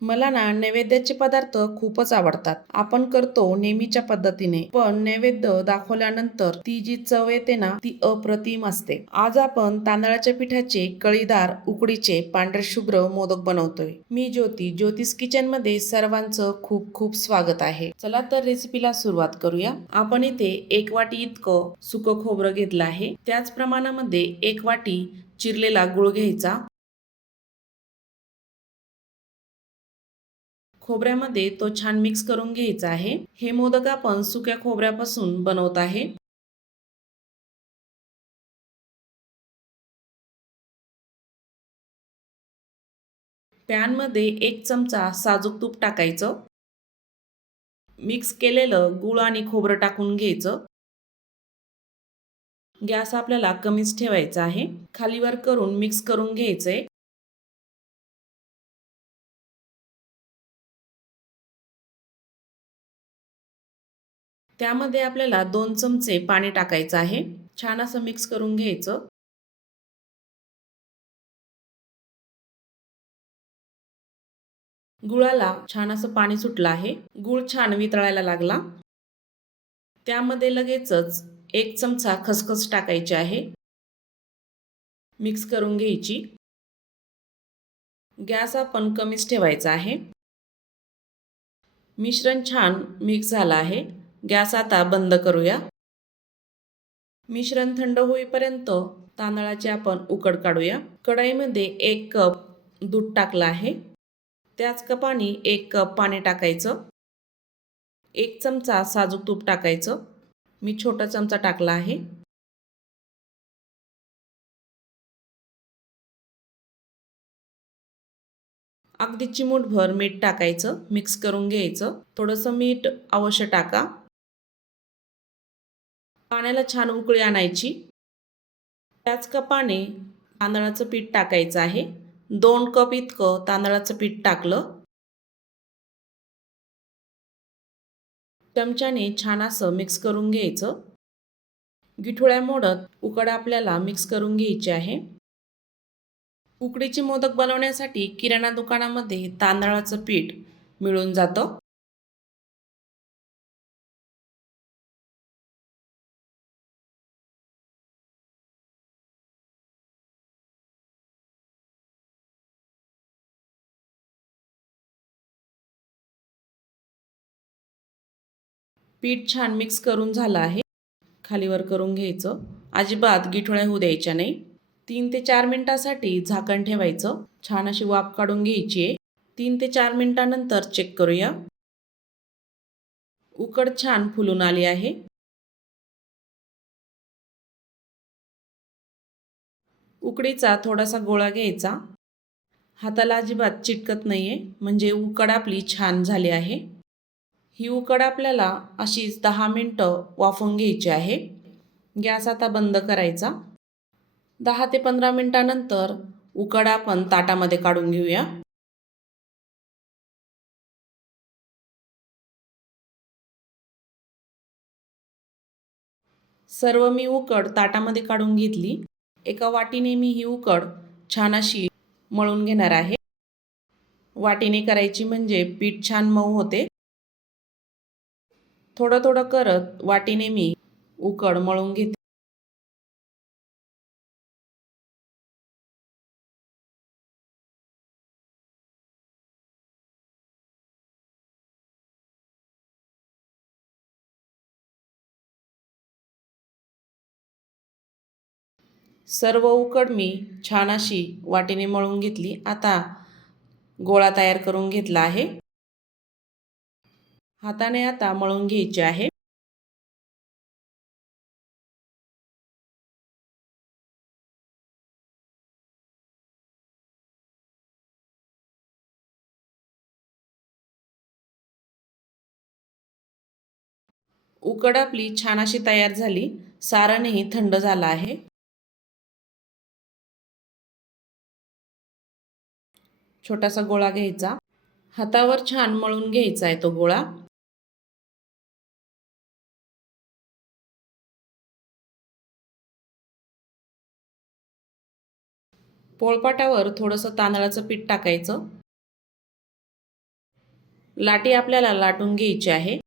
मला ना नैवेद्याचे पदार्थ खूपच आवडतात. आपण करतो नेहमीच्या पद्धतीने पण नैवेद्य दाखवल्यानंतर ती जी चव येते ना ती अप्रतिम असते. आज आपण तांदळाच्या पिठाचे कळीदार उकडीचे पांढरे शुभ्र मोदक बनवतोय. मी ज्योती ज्योतिष किचनमध्ये सर्वांचं खूप खूप स्वागत आहे. चला तर रेसिपीला सुरुवात करूया. आपण इथे एक वाटी इतकं सुकं खोबरं घेतलं आहे. त्याच प्रमाणामध्ये एक वाटी चिरलेला गुळ घ्यायचा. खोबऱ्यामध्ये तो छान मिक्स करून घ्यायचा आहे. हे मोदक आपण सुक्या खोबऱ्यापासून बनवत आहे. पॅनमध्ये एक चमचा साजूक तूप टाकायचं. मिक्स केलेलं गुळ आणि खोबरं टाकून घ्यायचं. गॅस आपल्याला कमीच ठेवायचा आहे. खालीवर करून मिक्स करून घ्यायचंय. त्यामध्ये आपल्याला दोन चमचे पाणी टाकायचं आहे. छान असं मिक्स करून घ्यायचं. गुळाला छान असं पाणी सुटलं आहे. गुळ छान वितळायला लागला. त्यामध्ये लगेचच एक चमचा खसखस टाकायची आहे. मिक्स करून घ्यायची. गॅस आपण कमीच ठेवायचा आहे. मिश्रण छान मिक्स झालं आहे. गॅस आता बंद करूया. मिश्रण थंड होईपर्यंत तांदळाची आपण उकड काढूया. कढाईमध्ये एक कप दूध टाकलं आहे. त्याच कपाने एक कप पाणी टाकायचं. एक चमचा साजूक तूप टाकायचं. मी छोटा चमचा टाकला आहे. अगदी चिमूटभर मीठ टाकायचं. मिक्स करून घ्यायचं. थोडंसं मीठ अवश्य टाका. पाण्याला छान उकळी आणायची. त्याच कपाने तांदळाचं पीठ टाकायचं आहे. दोन कप इतकं तांदळाचं पीठ टाकलं. चमच्याने छान असं मिक्स करून घ्यायचं. गिठोळ्या मोडत उकड आपल्याला मिक्स करून घ्यायची आहे. उकडीचे मोदक बनवण्यासाठी किराणा दुकानामध्ये तांदळाचं पीठ मिळून जातं. पीठ छान मिक्स करून झालं आहे. खालीवर करून घ्यायचं. अजिबात गिठोळ्या होऊ द्यायच्या नाही. तीन ते चार मिनटासाठी झाकण ठेवायचं. छान अशी वाफ काढून घ्यायची आहे. तीन ते चार मिनटानंतर चेक करूया. उकड छान फुलून आली आहे. उकडीचा थोडासा गोळा घ्यायचा. हाताला अजिबात चिटकत नाही आहे म्हणजे उकड आपली छान झाली आहे. ही उकड आपल्याला अशीच दहा मिनटं वाफवून घ्यायची आहे. गॅस आता बंद करायचा. दहा ते पंधरा मिनटानंतर उकड आपण ताटामध्ये काढून घेऊया. सर्व मी उकड ताटामध्ये काढून घेतली. एका वाटीने मी ही उकड छान अशी मळून घेणार आहे. वाटीने करायची म्हणजे पीठ छान मऊ होते. थोडं थोडं करत वाटीने मी उकड मळून घेते. सर्व उकड मी छान अशी वाटीने मळून घेतली. आता गोळा तयार करून घेतला आहे. हाताने आता मळून घ्यायचे आहे. उकड आपली छान अशी तयार झाली. सारणही थंड झालं आहे. छोटासा गोळा घ्यायचा. हातावर छान मळून घ्यायचा आहे तो गोळा. पोळपाटावर थोडंसं तांदळाचं पीठ टाकायचं. लाटी आपल्याला लाटून घ्यायची आहे.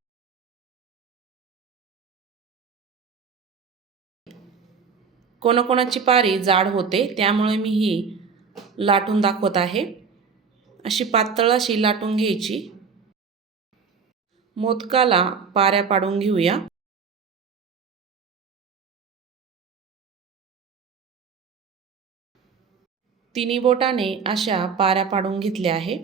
कोणाकोणाची पारी जाड होते त्यामुळे मी ही लाटून दाखवत आहे. अशी पातळ अशी लाटून घ्यायची. मोदकाला पाऱ्या पाडून घेऊया. तिन्ही बोटाने अशा पाऱ्या पाडून घेतल्या आहे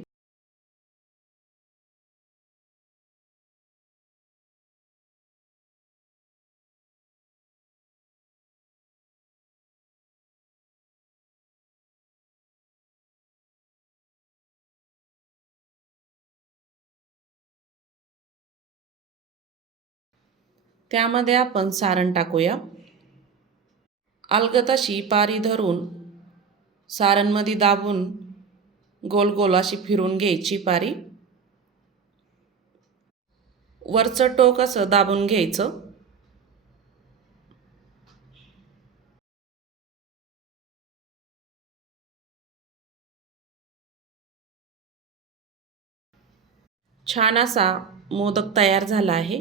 त्यामध्ये आपण सारण टाकूया. अलगताशी अशी पारी धरून सारणमध्ये दाबून गोल गोल अशी फिरून घ्यायची पारी. वरचं टोक असं दाबून घ्यायचं. छान असा मोदक तयार झाला आहे.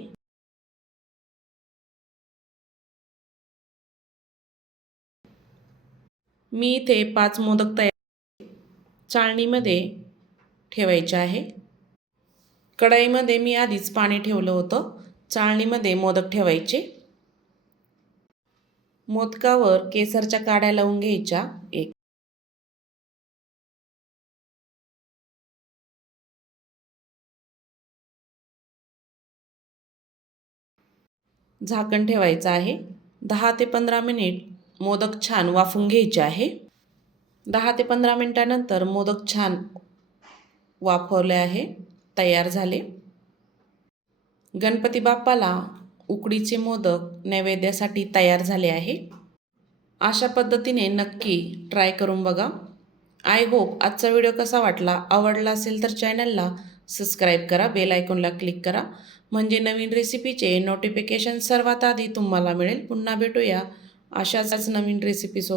मी इथे पाच मोदक तयार चाळणीमध्ये ठेवायचे आहे. कढईमध्ये मी आधीच पाणी ठेवलं होतं. चाळणीमध्ये मोदक ठेवायचे. मोदकावर केसरच्या काड्या लावून घ्यायच्या. एक. झाकण ठेवायचं आहे. दहा ते पंधरा मिनिट मोदक छान वाफून घ्यायचे आहे. दहा ते पंधरा मिनटानंतर मोदक छान वाफवले आहे. तयार झाले. गणपती बाप्पाला उकडीचे मोदक नैवेद्यासाठी तयार झाले आहे. अशा पद्धतीने नक्की ट्राय करून बघा. आय होप आजचा व्हिडिओ कसा वाटला आवडला असेल तर चॅनलला सबस्क्राईब करा बेल आयकॉनला क्लिक करा. म्हणजे नवीन रेसिपीचे नोटिफिकेशन सर्वात आधी तुम्हाला मिळेल. पुन्हा भेटूया. अशाच नवीन रेसिपीसोबत